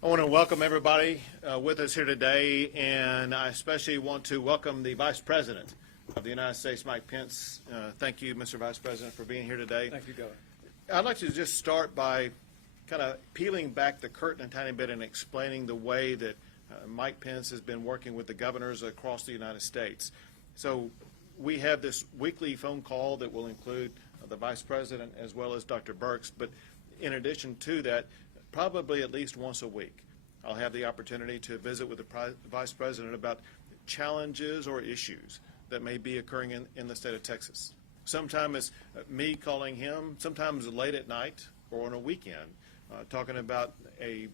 I want to welcome everybody with us here today, and I especially want to welcome the Vice President of the United States, Mike Pence. Thank you, Mr. Vice President, for being here today. Thank you, Governor. I'd like to just start by kind of peeling back the curtain a tiny bit and explaining the way that Mike Pence has been working with the governors across the United States. So we have this weekly phone call that will include the Vice President as well as Dr. Birx, but in addition to that, probably at least once a week, I'll have the opportunity to visit with the Vice President about challenges or issues that may be occurring in the state of Texas. Sometimes it's me calling him, sometimes late at night or on a weekend, talking about a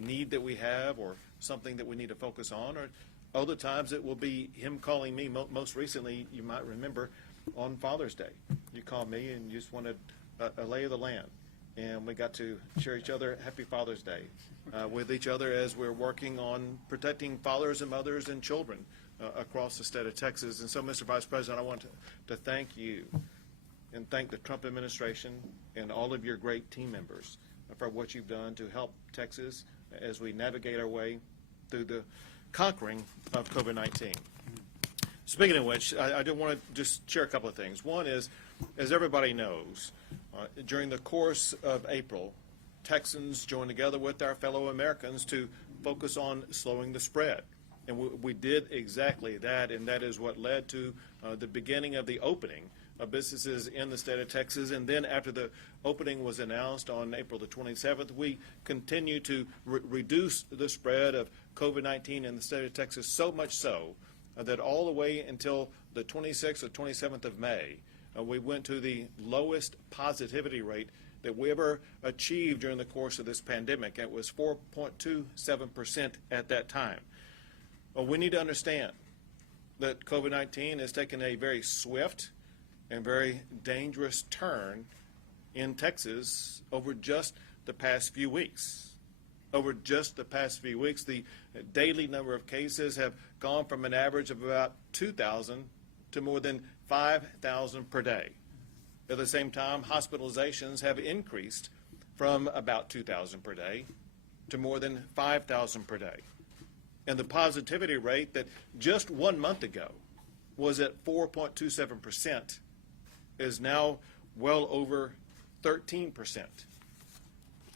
need that we have or something that we need to focus on, or other times it will be him calling me. Most recently, you might remember, on Father's Day. You called me and you just wanted a lay of the land. And we got to share each other Happy Father's Day with each other as we're working on protecting fathers and mothers and children across the state of Texas. And so, Mr. Vice President, I want to thank you and thank the Trump administration and all of your great team members for what you've done to help Texas as we navigate our way through the conquering of COVID-19. Speaking of which, I do want to just share a couple of things. One is, as everybody knows, during the course of April, Texans joined together with our fellow Americans to focus on slowing the spread. And we did exactly that, and that is what led to the beginning of the opening of businesses in the state of Texas. And then after the opening was announced on April the 27th, we continue to reduce the spread of COVID-19 in the state of Texas, so much so that all the way until the 26th or 27th of May, we went to the lowest positivity rate that we ever achieved during the course of this pandemic. It was 4.27% at that time. Well, we need to understand that COVID-19 has taken a very swift and very dangerous turn in Texas over just the past few weeks. Over just the past few weeks, the daily number of cases have gone from an average of about 2,000 to more than 5,000 per day. At the same time, hospitalizations have increased from about 2,000 per day to more than 5,000 per day. And the positivity rate that just 1 month ago was at 4.27% is now well over 13%.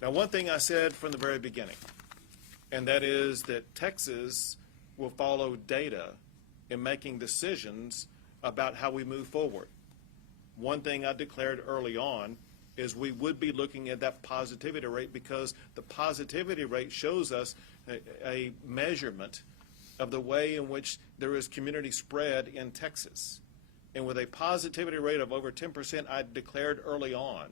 Now, one thing I said from the very beginning, and that is that Texas will follow data in making decisions about how we move forward. One thing I declared early on is we would be looking at that positivity rate, because the positivity rate shows us a measurement of the way in which there is community spread in Texas. And with a positivity rate of over 10%, I declared early on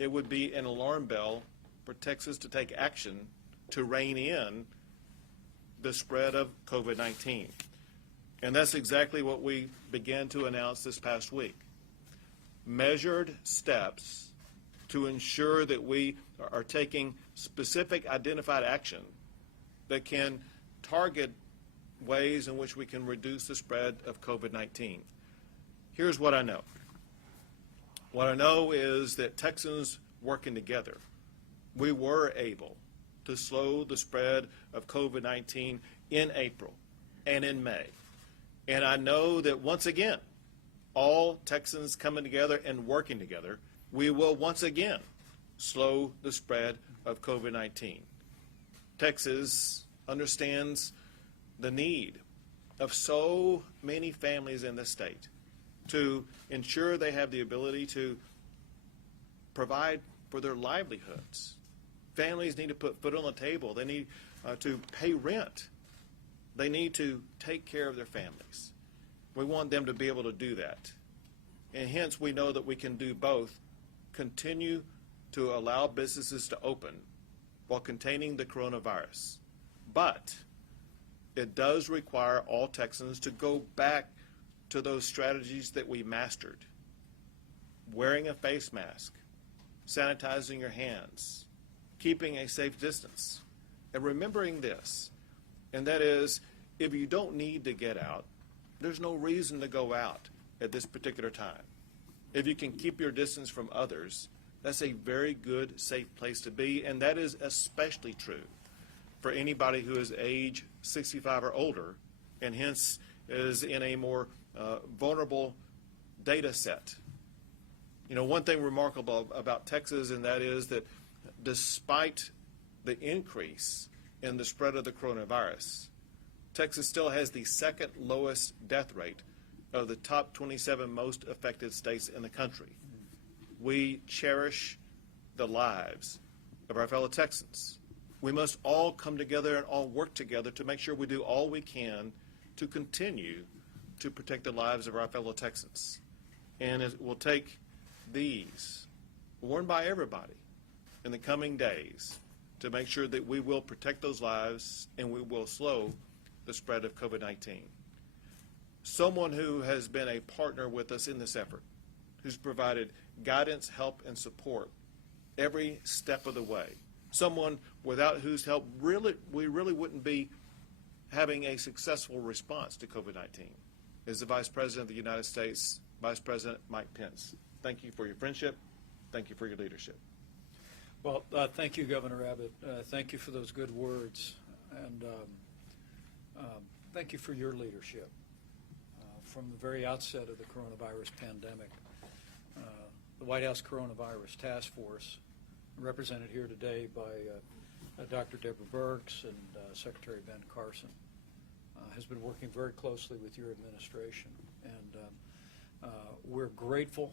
it would be an alarm bell for Texas to take action to rein in the spread of COVID-19. And that's exactly what we began to announce this past week. Measured steps to ensure that we are taking specific identified action that can target ways in which we can reduce the spread of COVID-19. Here's what I know. What I know is that Texans working together, we were able to slow the spread of COVID-19 in April and in May. And I know that once again, all Texans coming together and working together, we will once again slow the spread of COVID-19. Texas understands the need of so many families in the state to ensure they have the ability to provide for their livelihoods. Families need to put food on the table. They need to pay rent. They need to take care of their families. We want them to be able to do that. And hence we know that we can do both, continue to allow businesses to open while containing the coronavirus. But it does require all Texans to go back to those strategies that we mastered. Wearing a face mask, sanitizing your hands, keeping a safe distance, and remembering this, and that is, if you don't need to get out, there's no reason to go out at this particular time. If you can keep your distance from others, that's a very good, safe place to be, and that is especially true for anybody who is age 65 or older, and hence is in a more vulnerable data set. You know, one thing remarkable about Texas, and that is that despite the increase in the spread of the coronavirus, Texas still has the second lowest death rate of the top 27 most affected states in the country. We cherish the lives of our fellow Texans. We must all come together and all work together to make sure we do all we can to continue to protect the lives of our fellow Texans. And it will take these, worn by everybody, in the coming days to make sure that we will protect those lives and we will slow the spread of COVID-19. Someone who has been a partner with us in this effort, who's provided guidance, help, and support every step of the way, someone without whose help we really wouldn't be having a successful response to COVID-19, is the Vice President of the United States, Vice President Mike Pence. Thank you for your friendship. Thank you for your leadership. Well, thank you, Governor Abbott. Thank you for those good words, and thank you for your leadership. From the very outset of the coronavirus pandemic, the White House Coronavirus Task Force, represented here today by Dr. Deborah Birx and Secretary Ben Carson, has been working very closely with your administration, and we're grateful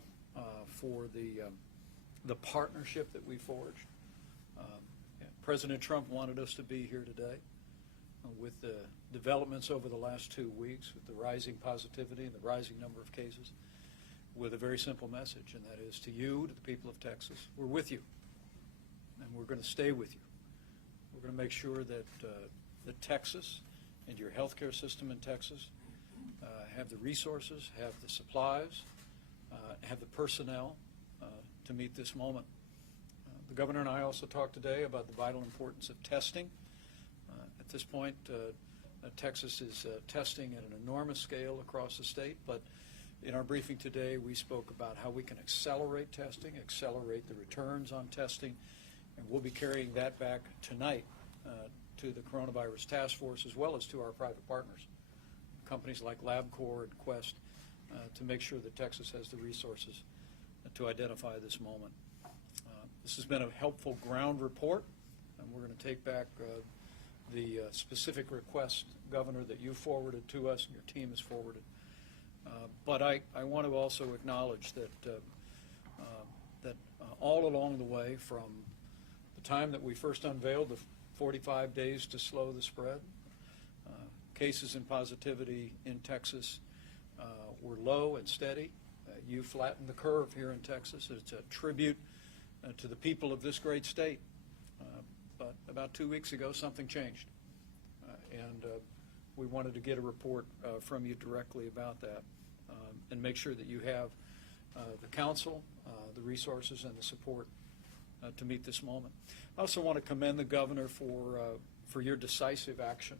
for the partnership that we forged. President Trump wanted us to be here today with the developments over the last 2 weeks, with the rising positivity and the rising number of cases, with a very simple message, and that is to you, to the people of Texas, we're with you, and we're going to stay with you. We're going to make sure that Texas and your healthcare system in Texas have the resources, have the supplies, have the personnel to meet this moment. The governor and I also talked today about the vital importance of testing. At this point, Texas is testing at an enormous scale across the state, but in our briefing today, we spoke about how we can accelerate testing, accelerate the returns on testing, and we'll be carrying that back tonight to the Coronavirus Task Force as well as to our private partners, companies like LabCorp and Quest, to make sure that Texas has the resources to identify this moment. This has been a helpful ground report, and we're going to take back the specific request, Governor, that you forwarded to us and your team has forwarded. But I want to also acknowledge that all along the way, from the time that we first unveiled the 45 days to slow the spread, cases and positivity in Texas were low and steady. You flattened the curve here in Texas. It's a tribute to the people of this great state. But about 2 weeks ago, something changed. And we wanted to get a report from you directly about that and make sure that you have the counsel, the resources, and the support to meet this moment. I also want to commend the governor for your decisive action.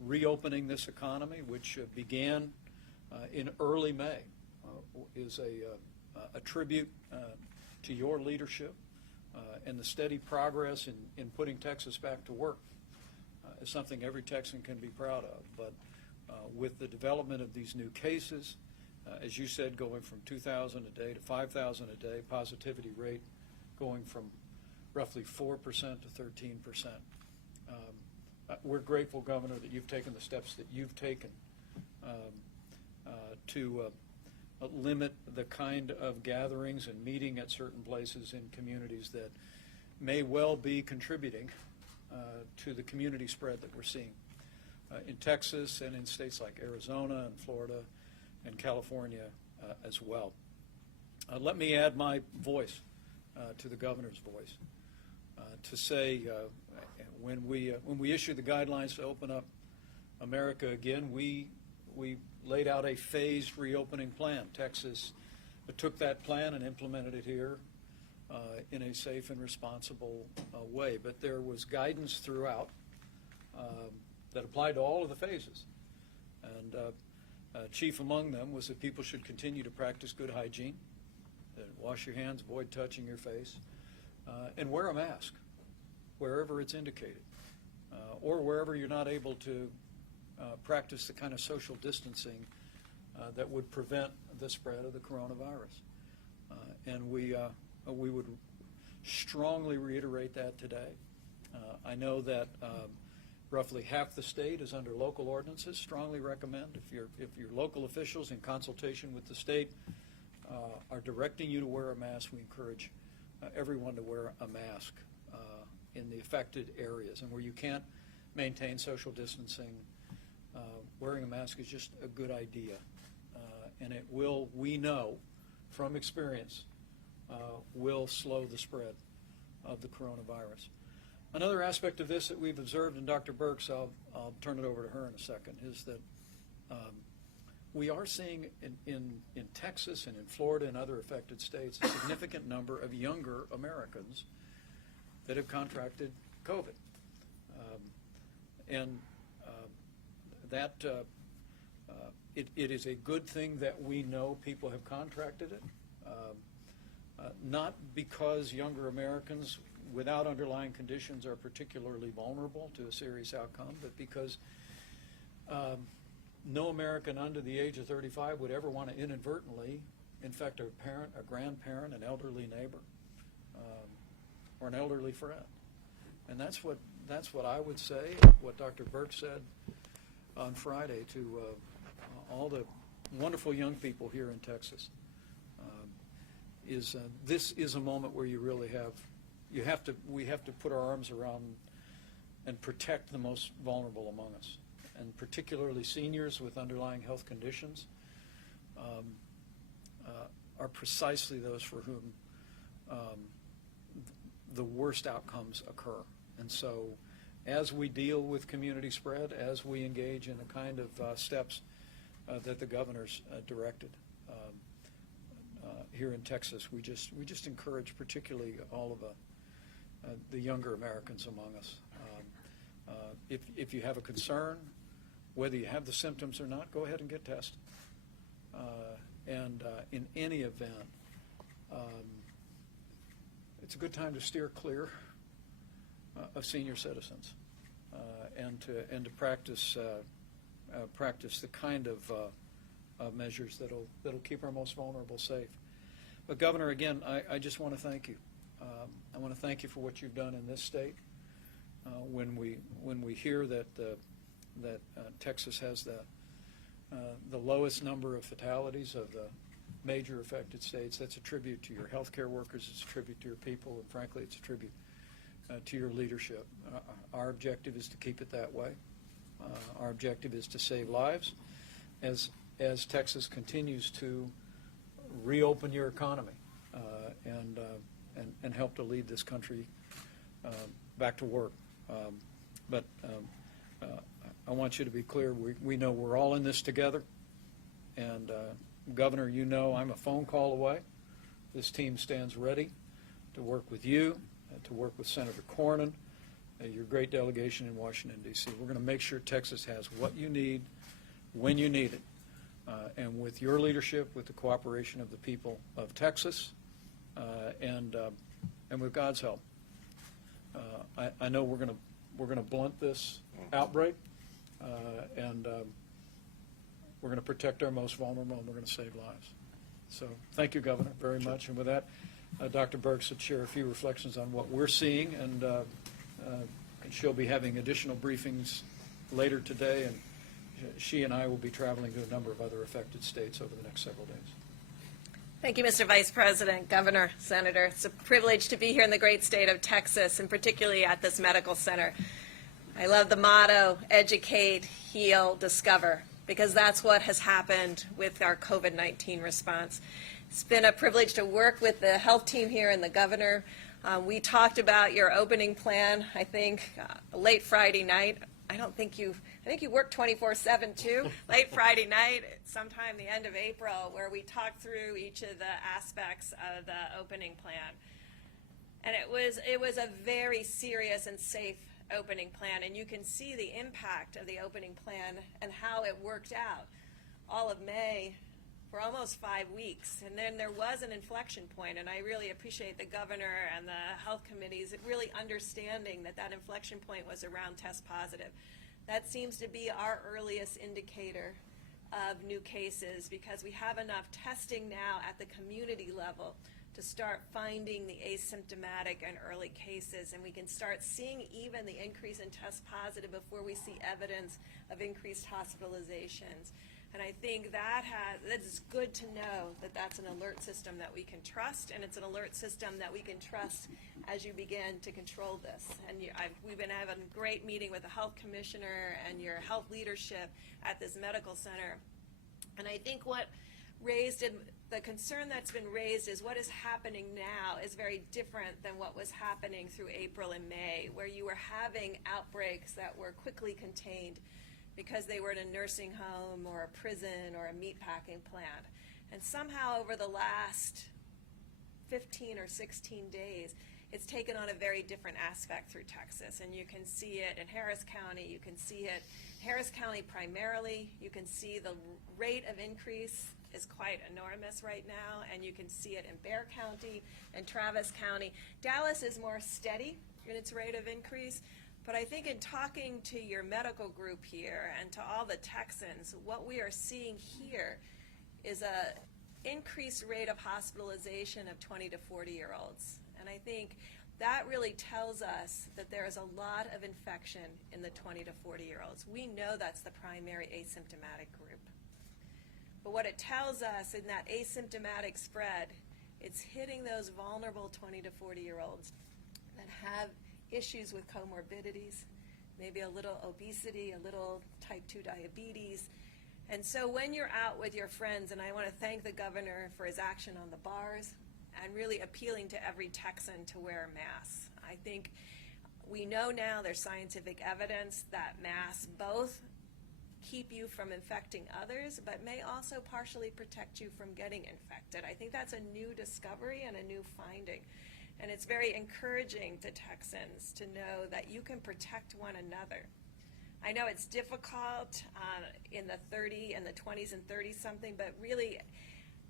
Reopening this economy, which began in early May, is a tribute to your leadership and the steady progress in putting Texas back to work is something every Texan can be proud of. But with the development of these new cases, as you said, going from 2,000 a day to 5,000 a day, positivity rate going from roughly 4% to 13%. We're grateful, Governor, that you've taken the steps that you've taken to limit the kind of gatherings and meeting at certain places in communities that may well be contributing to the community spread that we're seeing in Texas and in states like Arizona and Florida and California as well. Let me add my voice to the governor's voice to say when we issued the guidelines to open up America again, we laid out a phased reopening plan. Texas took that plan and implemented it here in a safe and responsible way. But there was guidance throughout that applied to all of the phases. And chief among them was that people should continue to practice good hygiene, wash your hands, avoid touching your face, and wear a mask. wherever it's indicated, or wherever you're not able to practice the kind of social distancing that would prevent the spread of the coronavirus. And we would strongly reiterate that today. I know that roughly half the state is under local ordinances. Strongly recommend if your local officials in consultation with the state are directing you to wear a mask, we encourage everyone to wear a mask in the affected areas. And where you can't maintain social distancing, wearing a mask is just a good idea. And it will, we know from experience, will slow the spread of the coronavirus. Another aspect of this that we've observed, and Dr. Birx, I'll turn it over to her in a second, is that we are seeing in Texas and in Florida and other affected states a significant number of younger Americans that have contracted COVID. It is a good thing that we know people have contracted it, not because younger Americans without underlying conditions are particularly vulnerable to a serious outcome, but because no American under the age of 35 would ever want to inadvertently infect a parent, a grandparent, an elderly neighbor, or an elderly friend. And that's what I would say, what Dr. Birx said on Friday to all the wonderful young people here in Texas. This is a moment where you really we have to put our arms around and protect the most vulnerable among us, and particularly seniors with underlying health conditions are precisely those for whom the worst outcomes occur. And so as we deal with community spread, as we engage in the kind of steps that the governor's directed here in Texas, we just encourage particularly all of the younger Americans among us. If you have a concern, whether you have the symptoms or not, go ahead and get tested. And in any event, it's a good time to steer clear of senior citizens and to practice the kind of measures that'll keep our most vulnerable safe. But Governor, again, I just want to thank you. I want to thank you for what you've done in this state. When we hear that Texas has the lowest number of fatalities of the major affected states, that's a tribute to your healthcare workers, it's a tribute to your people, and frankly, it's a tribute to your leadership. Our objective is to keep it that way. Our objective is to save lives as Texas continues to reopen your economy and help to lead this country back to work. But I want you to be clear, we know we're all in this together. And Governor, you know I'm a phone call away. This team stands ready to work with you, to work with Senator Cornyn, your great delegation in Washington, D.C. We're going to make sure Texas has what you need when you need it. And with your leadership, with the cooperation of the people of Texas, and with God's help, I know we're going to blunt this outbreak, and we're going to protect our most vulnerable, and we're going to save lives. So thank you, Governor, very much. And with that, Dr. Birx would share a few reflections on what we're seeing, and she'll be having additional briefings later today, and she and I will be traveling to a number of other affected states over the next several days. Thank you, Mr. Vice President, Governor, Senator. It's a privilege to be here in the great state of Texas, and particularly at this medical center. I love the motto, educate, heal, discover, because that's what has happened with our COVID-19 response. It's been a privilege to work with the health team here and the governor. We talked about your opening plan, I think, late Friday night. I think you worked 24/7 too. Late Friday night, sometime the end of April, where we talked through each of the aspects of the opening plan. And it was a very serious and safe opening plan, and you can see the impact of the opening plan and how it worked out. All of May, for almost 5 weeks. And then there was an inflection point, and I really appreciate the governor and the health committees really understanding that that inflection point was around test positive. That seems to be our earliest indicator of new cases, because we have enough testing now at the community level to start finding the asymptomatic and early cases, and we can start seeing even the increase in test positive before we see evidence of increased hospitalizations. And I think that's good to know that that's an alert system that we can trust, and it's an alert system that we can trust as you begin to control this. And we've been having a great meeting with the health commissioner and your health leadership at this medical center. And I think the concern that's been raised is what is happening now is very different than what was happening through April and May, where you were having outbreaks that were quickly contained because they were in a nursing home or a prison or a meatpacking plant. And somehow over the last 15 or 16 days, it's taken on a very different aspect through Texas. And you can see it in Harris County, you can see it in Harris County primarily, you can see the rate of increase is quite enormous right now, and you can see it in Bexar County and Travis County. Dallas is more steady in its rate of increase, but I think in talking to your medical group here and to all the Texans, what we are seeing here is a increased rate of hospitalization of 20 to 40-year-olds. And I think that really tells us that there is a lot of infection in the 20 to 40-year-olds. We know that's the primary asymptomatic group. But what it tells us in that asymptomatic spread, it's hitting those vulnerable 20 to 40-year-olds that have issues with comorbidities, maybe a little obesity, a little type 2 diabetes. And so when you're out with your friends, and I want to thank the governor for his action on the bars and really appealing to every Texan to wear masks. I think we know now there's scientific evidence that masks both keep you from infecting others, but may also partially protect you from getting infected. I think that's a new discovery and a new finding. And it's very encouraging to Texans to know that you can protect one another. I know it's difficult in the 30 and the 20s and 30-something, but really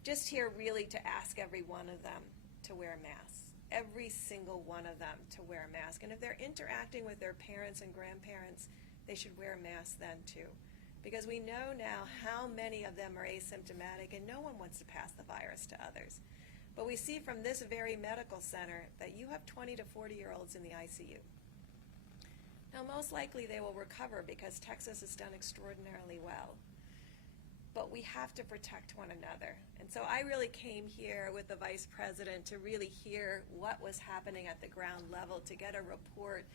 just here really to ask every one of them to wear masks. Every single one of them to wear a mask. And if they're interacting with their parents and grandparents, they should wear masks then too. Because we know now how many of them are asymptomatic, and no one wants to pass the virus to others. But we see from this very medical center that you have 20 to 40-year-olds in the ICU. Now, most likely they will recover because Texas has done extraordinarily well. But we have to protect one another. And so I really came here with the Vice President to really hear what was happening at the ground level, to get a report.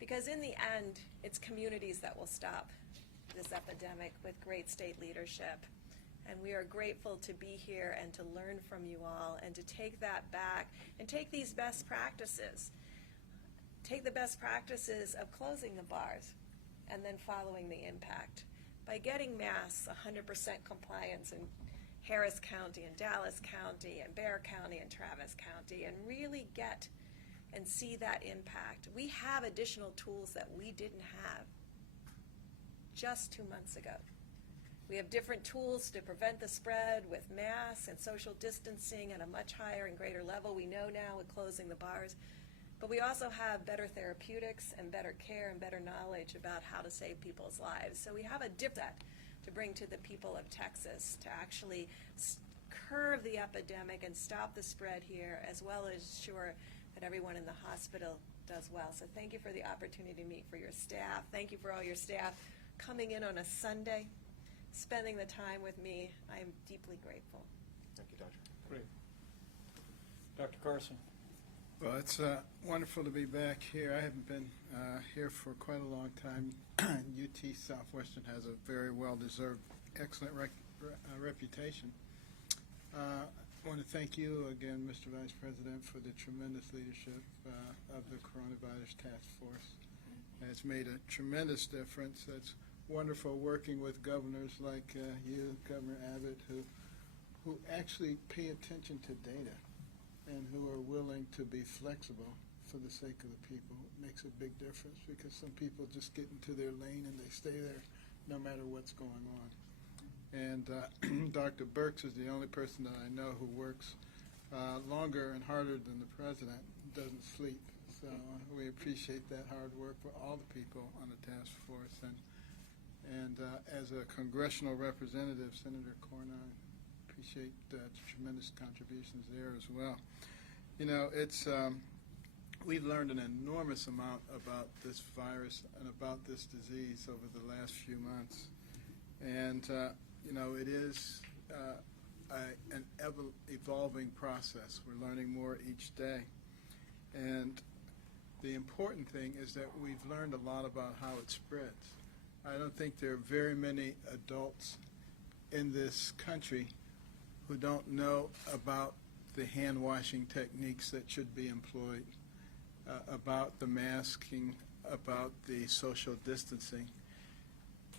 Because in the end, it's communities that will stop this epidemic with great state leadership. And we are grateful to be here and to learn from you all and to take that back and take these best practices. Take the best practices of closing the bars and then following the impact. By getting masks, 100% compliance in Harris County and Dallas County and Bexar County and Travis County, and really get and see that impact. We have additional tools that we didn't have just 2 months ago. We have different tools to prevent the spread with masks and social distancing at a much higher and greater level. We know now with closing the bars. But we also have better therapeutics and better care and better knowledge about how to save people's lives. So we have a different to bring to the people of Texas to actually curb the epidemic and stop the spread here, as well as ensure that everyone in the hospital does well. So thank you for the opportunity to meet for your staff. Thank you for all your staff coming in on a Sunday, spending the time with me. I am deeply grateful. Thank you, Doctor. Great. Dr. Carson. Well, it's wonderful to be back here. I haven't been here for quite a long time. UT Southwestern has a very well-deserved, excellent reputation. I want to thank you again, Mr. Vice President, for the tremendous leadership of the Coronavirus Task Force. It's made a tremendous difference. It's wonderful working with governors like you, Governor Abbott, who actually pay attention to data and who are willing to be flexible for the sake of the people. It makes a big difference, because some people just get into their lane and they stay there no matter what's going on. And Dr. Birx is the only person that I know who works longer and harder than the president, doesn't sleep. So we appreciate that hard work for all the people on the task force. And as a congressional representative, Senator Cornyn, appreciate tremendous contributions there as well. You know, it's we've learned an enormous amount about this virus and about this disease over the last few months. And, you know, it is an evolving process. We're learning more each day. And the important thing is that we've learned a lot about how it spreads. I don't think there are very many adults in this country who don't know about the hand-washing techniques that should be employed, about the masking, about the social distancing.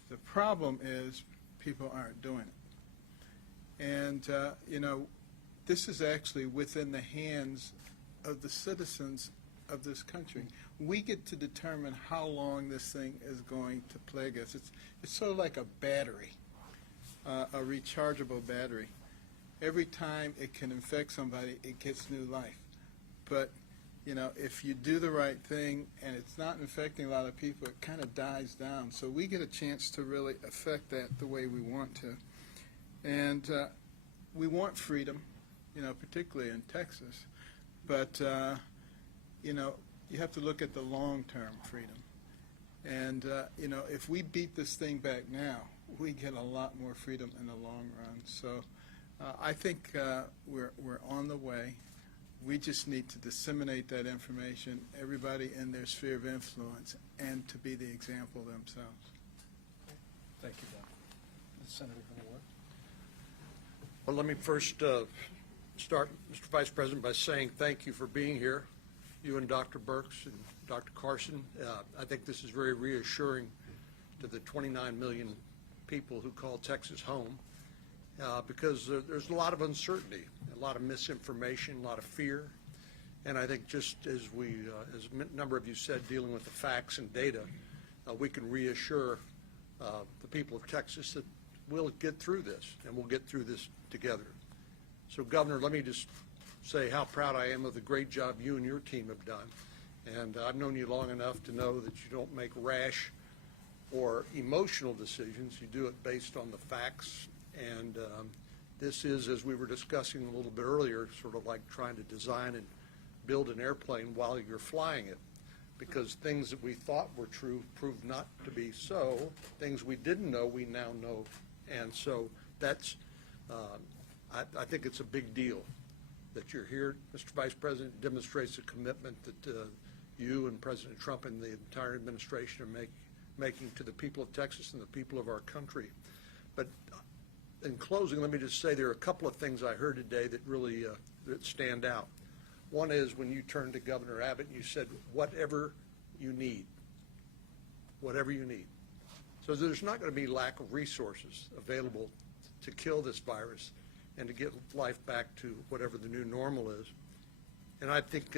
The problem is people aren't doing it. And, you know, this is actually within the hands of the citizens of this country. We get to determine how long this thing is going to plague us. It's sort of like a battery, a rechargeable battery. Every time it can infect somebody, it gets new life. But, you know, if you do the right thing and it's not infecting a lot of people, it kind of dies down. So we get a chance to really affect that the way we want to. And we want freedom, you know, particularly in Texas. But, you know, you have to look at the long-term freedom. And, you know, if we beat this thing back now, we get a lot more freedom in the long run. So I think we're on the way. We just need to disseminate that information, everybody in their sphere of influence, and to be the example themselves. Thank you, Don. Senator Van Wart. Well, let me first start, Mr. Vice President, by saying thank you for being here, you and Dr. Birx and Dr. Carson. I think this is very reassuring to the 29 million people who call Texas home, because there's a lot of uncertainty, a lot of misinformation, a lot of fear. And I think just as as a number of you said, dealing with the facts and data, we can reassure the people of Texas that we'll get through this, and we'll get through this together. So, Governor, let me just say how proud I am of the great job you and your team have done. And I've known you long enough to know that you don't make rash or emotional decisions. You do it based on the facts. And this is, as we were discussing a little bit earlier, sort of like trying to design and build an airplane while you're flying it. Because things that we thought were true proved not to be so. Things we didn't know, we now know. And so that's, I think it's a big deal that you're here, Mr. Vice President. It demonstrates a commitment that you and President Trump and the entire administration are making to the people of Texas and the people of our country. But in closing, let me just say there are a couple of things I heard today that really that stand out. One is when you turned to Governor Abbott and you said, whatever you need, whatever you need. So there's not going to be lack of resources available to kill this virus and to get life back to whatever the new normal is. And I think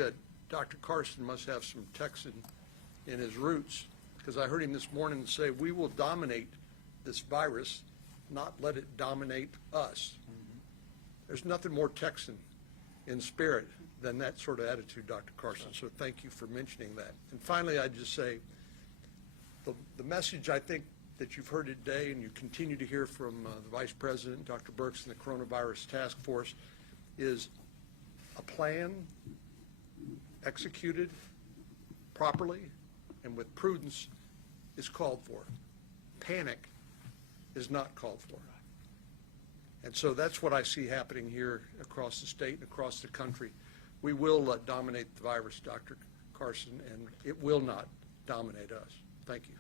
Dr. Carson must have some Texan in his roots, because I heard him this morning say, we will dominate this virus, not let it dominate us. Mm-hmm. There's nothing more Texan in spirit than that sort of attitude, Dr. Carson. So thank you for mentioning that. And finally, I'd just say the message I think that you've heard today and you continue to hear from the Vice President, Dr. Birx, and the Coronavirus Task Force is a plan executed properly and with prudence is called for. Panic is not called for. And so that's what I see happening here across the state and across the country. We will dominate the virus, Dr. Carson, and it will not dominate us. Thank you.